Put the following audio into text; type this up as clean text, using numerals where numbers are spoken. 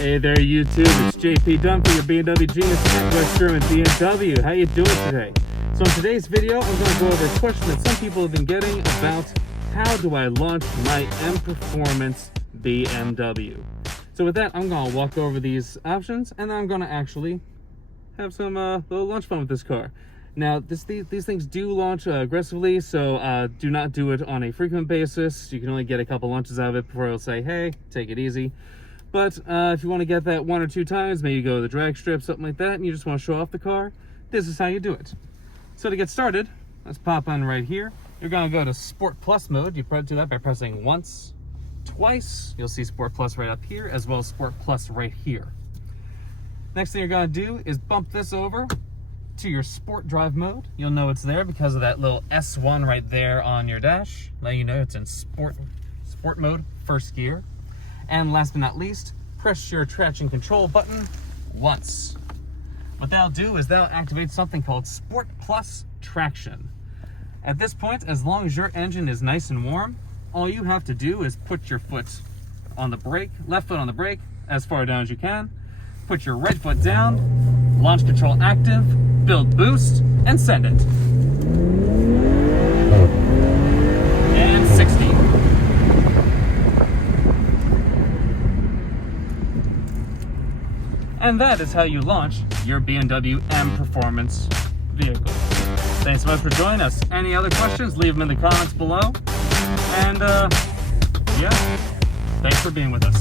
Hey there YouTube, it's JP Dunn for your BMW Genius at West German BMW. How you doing today? So in today's video, I'm going to go over a question that some people have been getting about how do I launch my M Performance BMW. So with that, I'm going to walk over these options and then I'm going to actually have some little launch fun with this car. Now, these things do launch aggressively, so do not do it on a frequent basis. You can only get a couple launches out of it before it'll say, hey, take it easy. But if you want to get that 1 or 2 times, maybe you go to the drag strip, something like that, and you just want to show off the car, this is how you do it. So to get started, let's pop on right here. You're going to go to Sport Plus mode. You do that by pressing once, twice. You'll see Sport Plus right up here, as well as Sport Plus right here. Next thing you're going to do is bump this over to your Sport Drive mode. You'll know it's there because of that little S1 right there on your dash. Letting you know it's in Sport mode, first gear. And last but not least, press your traction control button once. What that'll do is that'll activate something called Sport Plus Traction. At this point, as long as your engine is nice and warm, all you have to do is put your foot on the brake, left foot on the brake, as far down as you can, put your right foot down, launch control active, build boost, and send it. And 60. And that is how you launch your BMW M Performance vehicle. Thanks so much for joining us. Any other questions, leave them in the comments below. And yeah, thanks for being with us.